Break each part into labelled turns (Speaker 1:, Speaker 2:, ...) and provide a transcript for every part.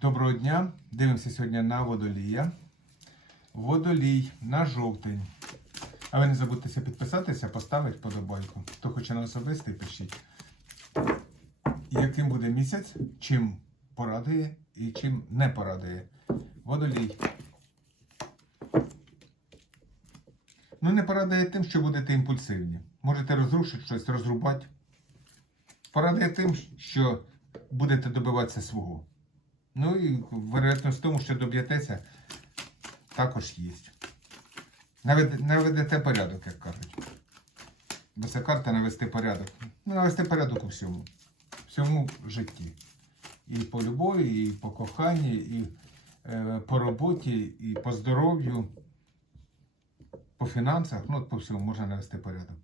Speaker 1: Доброго дня! Дивимося сьогодні на водолія. Водолій на жовтень. А ви не забудьте підписатися, поставити подобайку. Хто хоче на особистий, пишіть. Яким буде місяць, чим порадує і чим не порадує. Водолій. Ну, не порадує тим, що будете імпульсивні. Можете розрушити щось, розрубати. Порадує тим, що будете добиватися свого. Ну і вероятність в тому, що доб'єтеся, також є. Наведете порядок, як кажуть. Бо це карта навести порядок. Ну, навести порядок у всьому. Всьому житті. І по любові, і по коханні, і е, по роботі, і по здоров'ю, по фінансах, ну, по всьому можна навести порядок.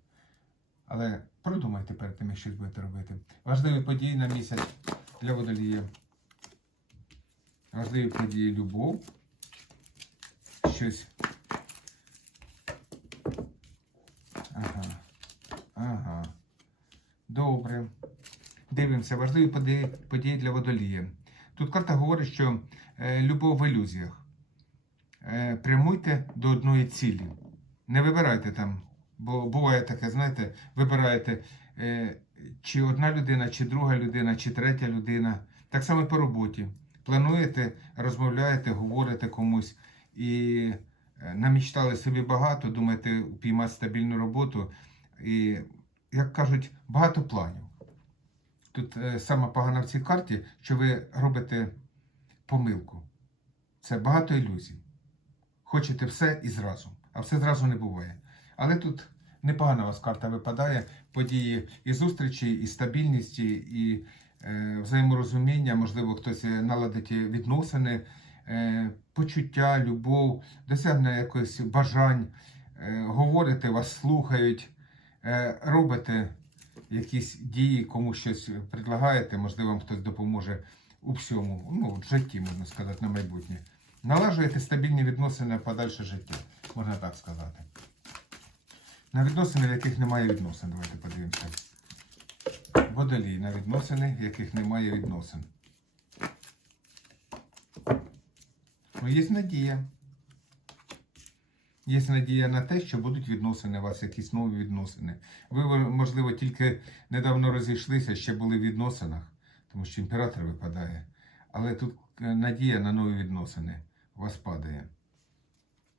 Speaker 1: Але продумайте перед тим, як щось будете робити. Важливі події на місяць для водолія. Важливі події любов. Щось. Ага. Ага. Добре. Дивимося, важливі події, події для водолія. Тут карта говорить, що е, любов в ілюзіях. Е, прямуйте до одної цілі. Не вибирайте там, бо буває таке, знаєте, вибираєте е, чи одна людина, чи друга людина, чи третя людина. Так само і по роботі. Плануєте, розмовляєте, говорите комусь і е, намічтали собі багато, думаєте упіймати стабільну роботу. І, як кажуть, багато планів. Тут е, саме погано в цій карті, що ви робите помилку. Це багато ілюзій. Хочете все і зразу, а все зразу не буває. Але тут непогана у вас карта випадає, події і зустрічі, і стабільності, і взаєморозуміння, можливо, хтось е, наладить відносини, е, почуття, любов, досягне якось бажань, е, говорите, вас слухають, е, робите якісь дії, комусь щось предлагаєте, можливо, вам хтось допоможе у всьому, ну, в житті, можна сказати, на майбутнє. Налажуєте стабільні відносини на подальше життя, можна так сказати. На відносини, в яких немає відносин, давайте подивимося. Водолій на відносини, яких немає відносин. Ну, є надія. Є надія на те, що будуть відносини у вас, якісь нові відносини. Ви, можливо, тільки недавно розійшлися, ще були в відносинах, тому що імператор випадає. Але тут е, надія на нові відносини у вас падає.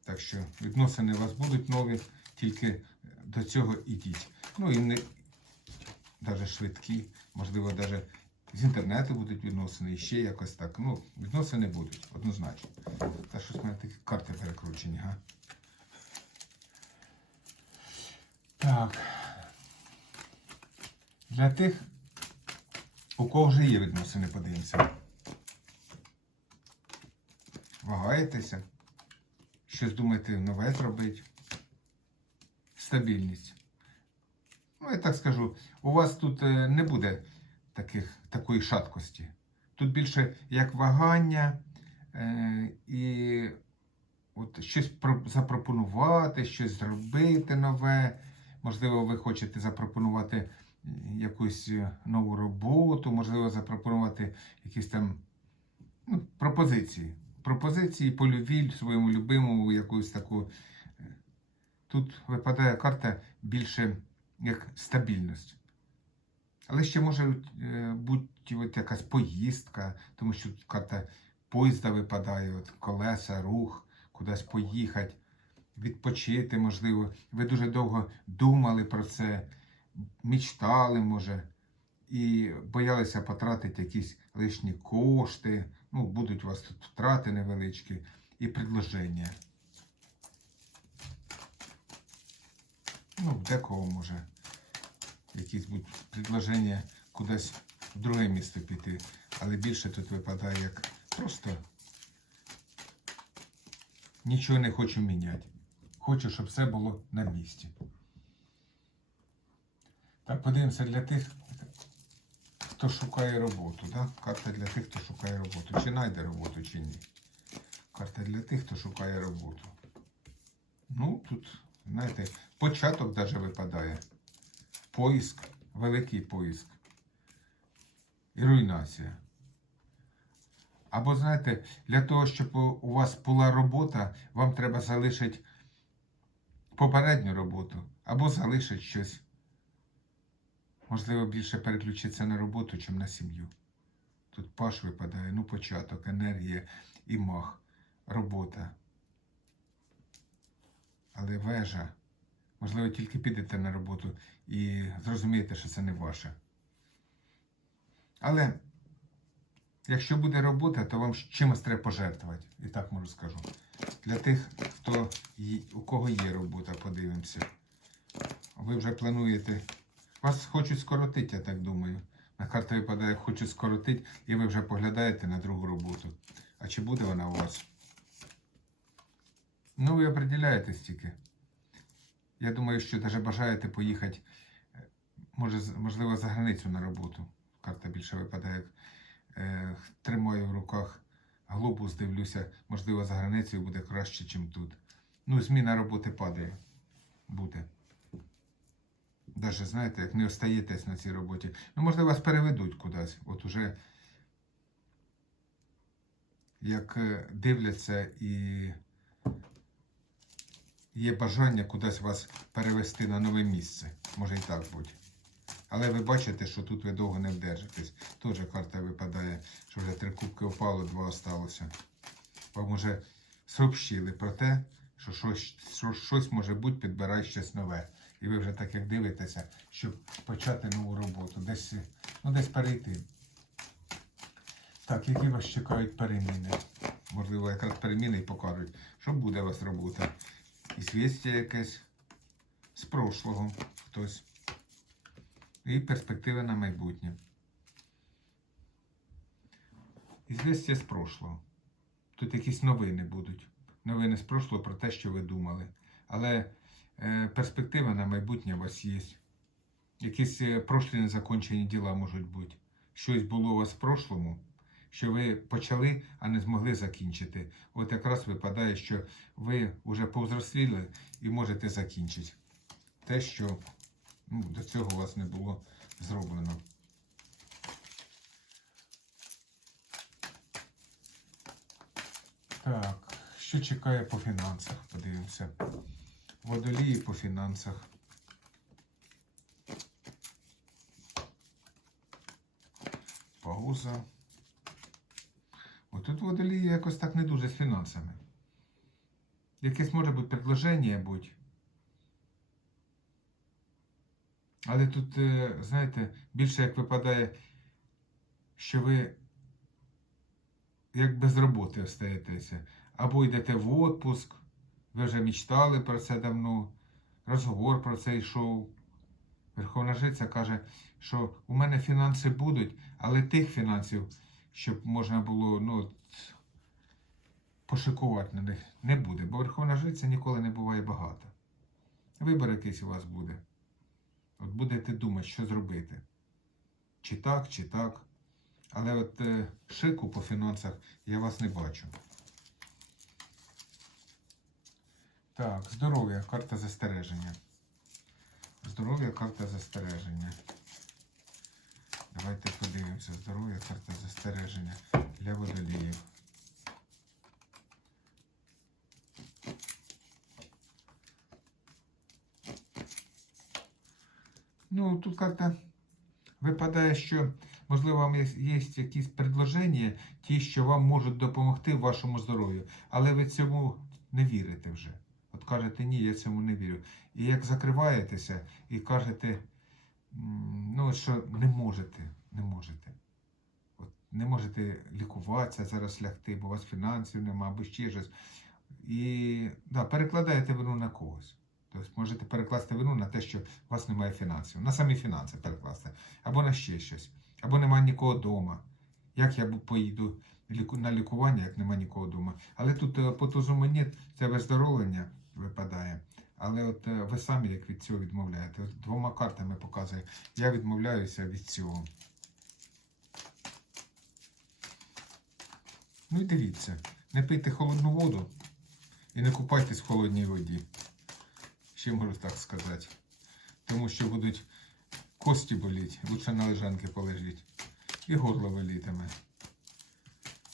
Speaker 1: Так що відносини у вас будуть нові, тільки до цього ідіть. Ну і не навіть швидкі, можливо, навіть з інтернету будуть відносини, і ще якось так. Ну, відносини будуть, однозначно. Та щось в мене такі карти перекручені, га? Так. Для тих, у кого вже є відносини, подивимося. Вагаєтеся? Щось думаєте нове зробити? Стабільність. Ну, я так скажу, у вас тут е, не буде таких, такої шаткості. Тут більше як вагання е, і от щось запропонувати, щось зробити нове. Можливо, ви хочете запропонувати якусь е, нову роботу, можливо, запропонувати якісь там ну, пропозиції. Пропозиції по любві своєму любимому, якусь таку. е, Тут випадає карта більше як стабільність. Але ще може е, бути якась поїздка, тому що карта поїзда випадає, от колеса, рух, кудись поїхати, відпочити, можливо. Ви дуже довго думали про це, мечтали, може, і боялися потратити якісь лишні кошти. Ну, будуть у вас тут втрати невеличкі і предложення. Ну, в декого може якісь будуть предложення кудись в друге місто піти. Але більше тут випадає як просто нічого не хочу міняти. Хочу, щоб все було на місці. Так, подивимося для тих, хто шукає роботу. Да? Карта для тих, хто шукає роботу. Чи знайде роботу, чи ні. Карта для тих, хто шукає роботу. Ну, тут, знаєте, початок навіть випадає. Поїзк, великий поїзк. І руйнація. Або, знаєте, для того, щоб у вас була робота, вам треба залишити попередню роботу, або залишити щось. Можливо, більше переключитися на роботу, чим на сім'ю. Тут паш випадає, ну, початок, енергія і мах, робота. Але вежа, можливо, тільки підете на роботу і зрозумієте, що це не ваше. Але якщо буде робота, то вам чимось треба пожертвувати. І так можу скажу. Для тих, хто у кого є робота, подивимося. Ви вже плануєте. Вас хочуть скоротити, я так думаю. На карті випадає, хочуть скоротити, і ви вже поглядаєте на другу роботу. А чи буде вона у вас? Ну, ви определяєтесь тільки. Я думаю, що навіть бажаєте поїхати, е, може, можливо, за границю на роботу. Карта більше випадає. Е, тримаю в руках глобус, дивлюся, можливо, за границею буде краще, ніж тут. Ну, зміна роботи падає. Буде. Даже, знаєте, як не остаєтесь на цій роботі. Ну, можливо, вас переведуть кудись. От уже як е, дивляться і є бажання кудись вас перевести на нове місце. Може і так бути. Але ви бачите, що тут ви довго не вдержитесь. Теж карта випадає, що вже три кубки впало, два осталося. Вам уже сообщили про те, що щось, що щось може бути, підбирай щось нове. І ви вже так як дивитеся, щоб почати нову роботу, десь, ну, десь перейти. Так, які вас чекають переміни? Можливо, якраз переміни і покажуть, що буде у вас робота. Ізвістя якесь з прошлого хтось. І перспективи на майбутнє. Ізвістя з прошлого. Тут якісь новини будуть. Новини з прошлого про те, що ви думали. Але е, перспектива на майбутнє у вас є. Якісь е, прошлі незакончені діла можуть бути. Щось було у вас в прошлому, що ви почали, а не змогли закінчити. От якраз випадає, що ви вже повзросліли і можете закінчити те, що ну, до цього у вас не було зроблено. Так, що чекає по фінансах? Подивимося. Водолії по фінансах. Пауза. Водолії якось так не дуже з фінансами. Якесь може бути предложення будь. Але тут, е, знаєте, більше як випадає, що ви як без роботи остаєтеся. Або йдете в отпуск, ви вже мечтали про це давно, розговор про це йшов. Верховна Жиця каже, що у мене фінанси будуть, але тих фінансів, щоб можна було ну, пошикувати на них, не буде. Бо Верховна Жиця ніколи не буває багато. Вибір якийсь у вас буде. От будете думати, що зробити. Чи так, чи так. Але от е, шику по фінансах я вас не бачу. Так, здоров'я, карта застереження. Здоров'я, карта застереження. Давайте подивимося. Здоров'я, карта застереження для водоліїв. Ну, тут карта випадає, що, можливо, вам є, якісь предложення, ті, що вам можуть допомогти вашому здоров'ю, але ви цьому не вірите вже. От кажете, ні, я цьому не вірю. І як закриваєтеся і кажете, ну, що не можете, не можете. От, не можете лікуватися, зараз лягти, бо у вас фінансів немає, або ще щось. І да, перекладаєте вину на когось. Тобто можете перекласти вину на те, що у вас немає фінансів. На самі фінанси перекласти. Або на ще щось. Або немає нікого вдома. Як я поїду на лікування, як немає нікого вдома. Але тут е, по тузу монет це виздоровлення випадає. Але от е, ви самі як від цього відмовляєте. От двома картами показує. Я відмовляюся від цього. Ну і дивіться, не пийте холодну воду і не купайтесь в холодній воді. Ще можу так сказати. Тому що будуть кості боліти, лучше на лежанки полежіть. І горло болітиме.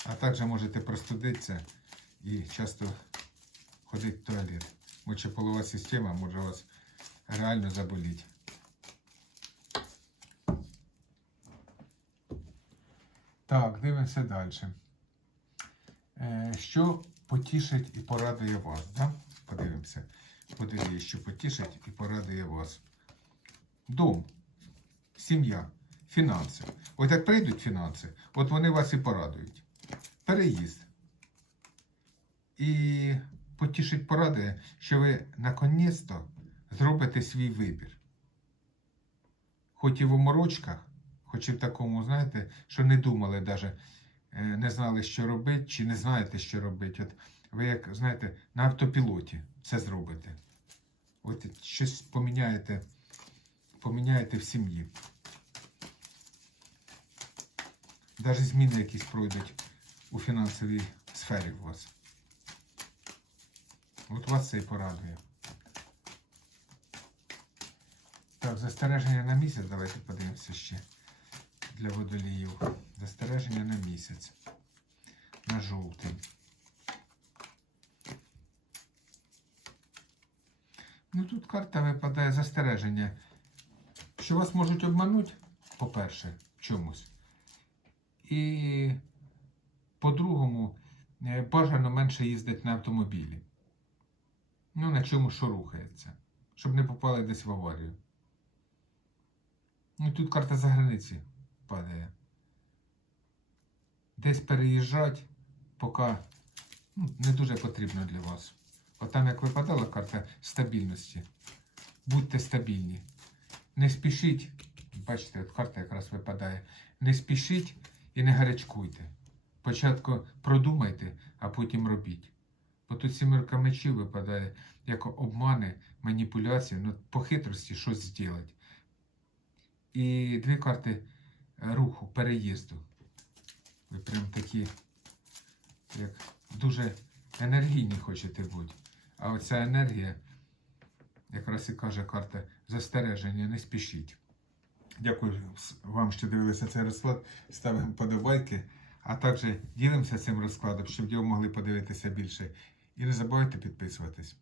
Speaker 1: А також можете простудитися і часто ходити в туалет. Мочеполова система може вас реально заболіти. Так, дивимося далі. Е, що потішить і порадує вас? Да? Подивимося. Подивіться, що потішить і порадує вас. Дом, сім'я, фінанси. От як прийдуть фінанси, от вони вас і порадують. Переїзд. І потішить порадує, що ви наконець-то зробите свій вибір. Хоч і в оморочках, хоч і в такому, знаєте, що не думали навіть, не знали, що робити, чи не знаєте, що робити. От ви, як знаєте, на автопілоті це зробите. От щось поміняєте, поміняєте в сім'ї. Навіть зміни якісь пройдуть у фінансовій сфері у вас. От вас це і порадує. Так, застереження на місяць. Давайте подивимося ще для водоліїв. Застереження на місяць. На жовтий. Ну тут карта випадає застереження. Що вас можуть обманути, по-перше, чомусь. І по-другому, е, бажано менше їздити на автомобілі. Ну, на чому що рухається. Щоб не попали десь в аварію. Ну, тут карта за границі падає. Десь переїжджати, поки ну, не дуже потрібно для вас. От там, як випадала карта стабільності. Будьте стабільні. Не спішіть. Бачите, от карта якраз випадає. Не спішіть і не гарячкуйте. Спочатку продумайте, а потім робіть. Бо тут сімерка мечів випадає як обмани, маніпуляції, ну, по хитрості щось зробити. І дві карти руху, переїзду. Ви прям такі, як дуже енергійні хочете бути. А оця енергія, якраз і каже карта застереження, не спішіть. Дякую вам, що дивилися цей розклад. Ставимо подобайки, а також ділимося цим розкладом, щоб його могли подивитися більше. І не забувайте підписуватись.